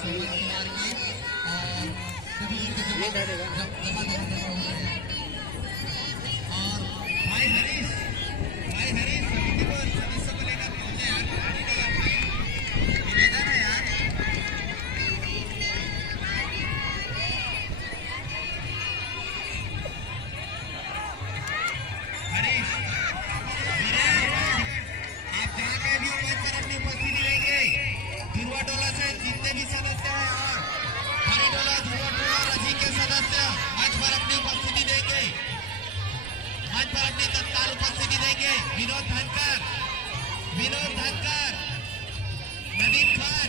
ये धरेगा और भाई हरीश समिति को सदस्य को लेकर पहुंचे यार, पानी नहीं आ पाए, मिलेगा ना यार। हरीश आप जहाँ कहीं भी मंच पर अपनी उपस्थिति देंगे, ध्रुवा टोला से जितने भी सदस्य हैं और हरी टोला, ध्रुवा टोला, रजी के सदस्य मंच पर अपनी उपस्थिति देंगे, मंच पर अपनी तत्काल उपस्थिति देंगे। विनोद धनकर, नदीम खान,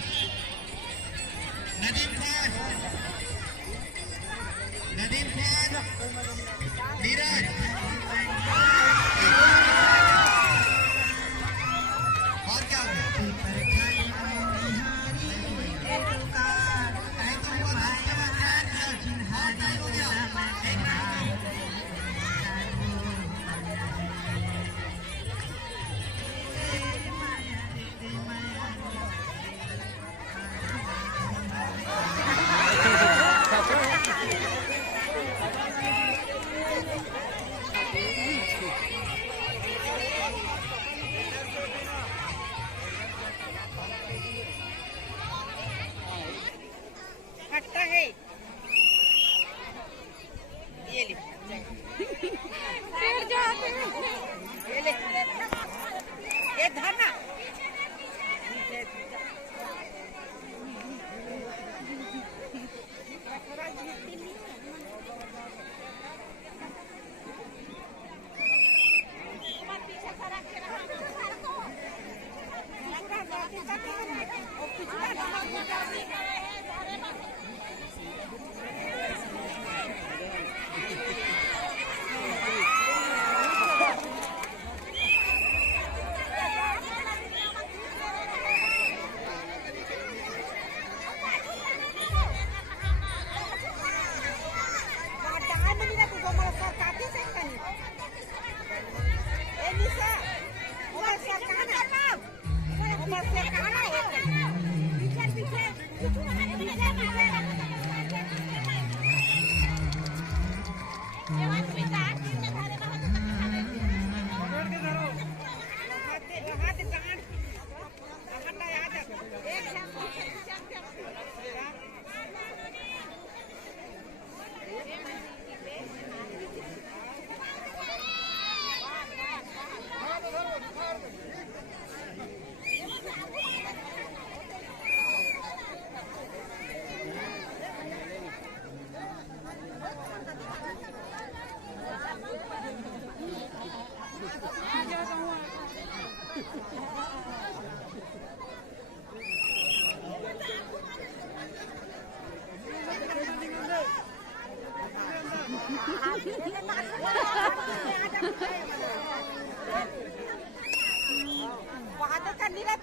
नीरज और क्या हो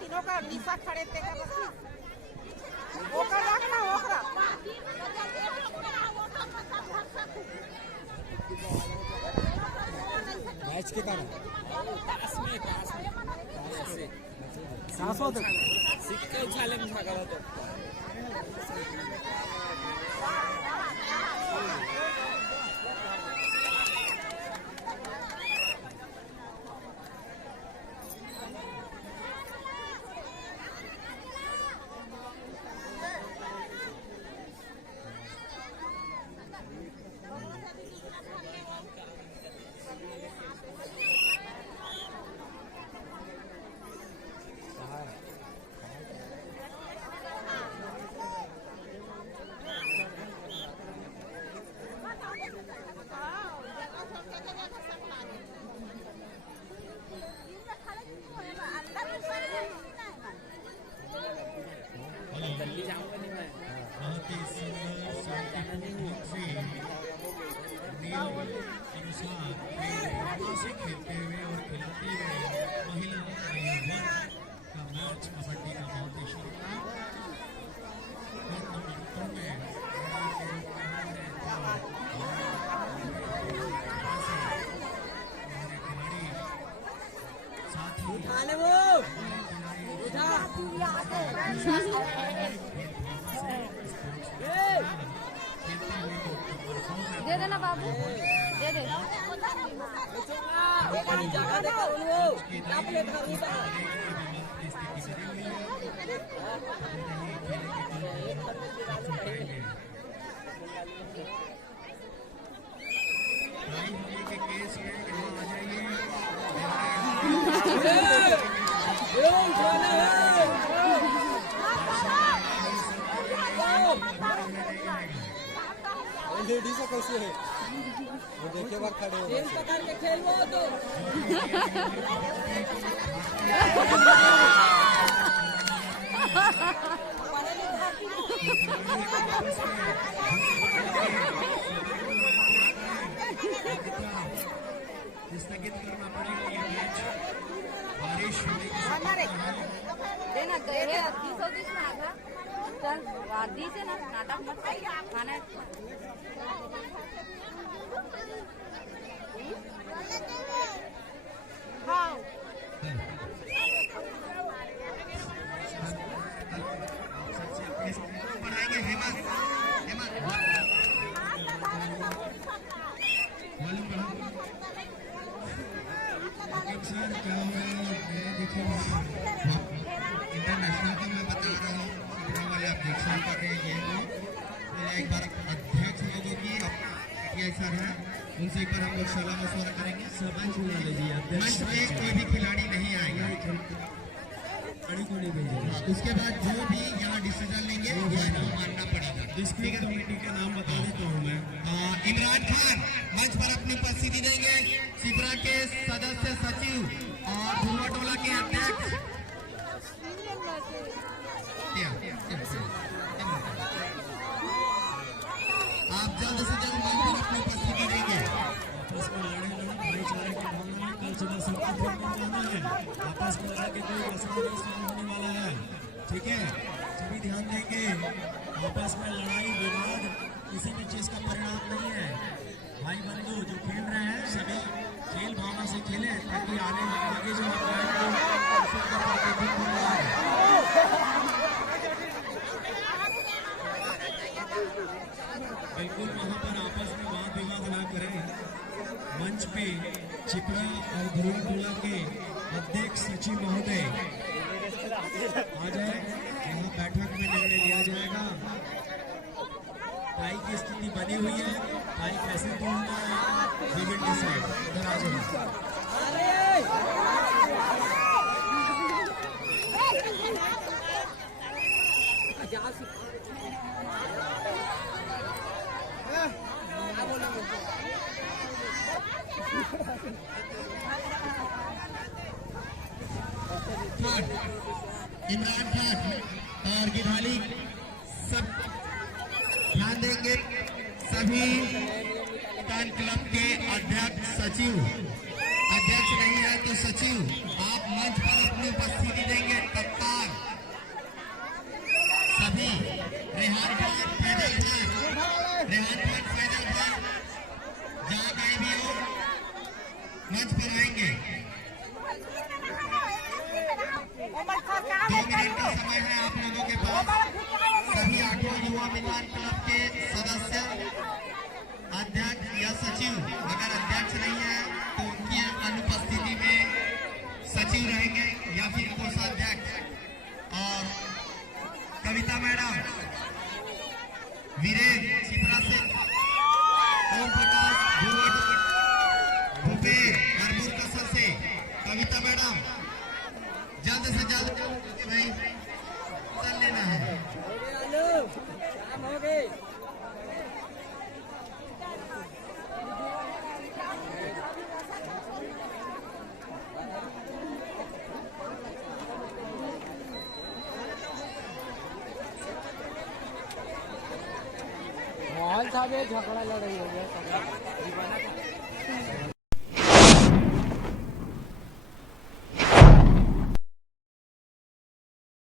तीनों का निशा खड़े थे मैच के कारण सिक्का उछाले में भागा था। खेलते हुए और खिलाते हुए महिला का मैच कबड्डी का बहुत ही शानदार टूर्नामेंटों में साथ ही खेलते हुए गोलकीपर दे देना बाबू, दे दे। लेडी से कैसे है वो देखिए बार खड़े हो पकड़ के खेल वो तो स्थगित करना पड़ेगा ये मैच बारिश होने की संभावना है। देना दे 30 में आता चल आधी से ना नाटक मत खाना हाँ बढ़ाएंगे हेमंत सर क्या हुआ मैं देखिए इंटरनेशनल का मैं बता रहा हूँ वाले आप देख सकते हैं ये एक बार अध्यक्ष लोगों की सर है उनसे एक बार हम लोग सलाह मशवरा करेंगे। सरपंच बुला लीजिए मंच में कोई भी खिलाड़ी नहीं आएगा। उसके बाद जो भी यहाँ डिसीजन लेंगे उसको मानना पड़ेगा। डिस्ट्रिक्ट कमेटी का नाम बता देता हूँ मैं। इमरान खान मंच पर अपनी उपस्थिति देंगे। शिप्रा के सदस्य सचिव और धुआटोला के अध्यक्ष आप जल्द से जल्द मंच पर अपनी उपस्थिति देंगे। आपस में लड़े भाईचारे की भावना है। कल सुबह सबको फिर मिलना है। आपस में लड़के कोई मसला नहीं होने वाला है। ठीक है, सभी ध्यान देंगे। आपस में लड़ाई विवाद किसी भी चीज का परिणाम नहीं है। भाई बंधु जो खेल रहे हैं सभी खेल भावना से खेले ताकि आगे जो बिल्कुल वहाँ पर आपस में वाद विवाद ना करें। मंच पे चिपड़ा और धुआटोला के अध्यक्ष सचिव महोदय आ जाए। यहाँ बैठक में निर्णय लिया जाएगा। टाई की स्थिति बनी हुई है। टाई कैसे तोड़ना है we will decide। इधर आ जाओ। इमरान खान और गिधाली सब ध्यान देंगे। सभी फैन क्लब के अध्यक्ष सचिव, अध्यक्ष नहीं है तो सचिव, आप मंच पर अपनी उपस्थिति देंगे। कप्तान सभी रेहान खान, फैजल खान, रेहान खान, फैजल खान जहाँ कहीं भी हो मंच पर आएंगे। 2 मिनट का समय है आप लोगों के पास। सभी 8 युवा मिलान क्लब के सदस्य, अध्यक्ष या सचिव, अगर अध्यक्ष नहीं है तो उनकी अनुपस्थिति में सचिव रहेंगे या फिर कोषाध्यक्ष। और कविता मैडम, वीरेंद्र शिप्रा से, ओम प्रकाश भूपेर हरपुर कसर से, कविता मैडम जल्द से जल्द भाई चल लेना है। माहौल था झगड़ा लड़ाई हो गया।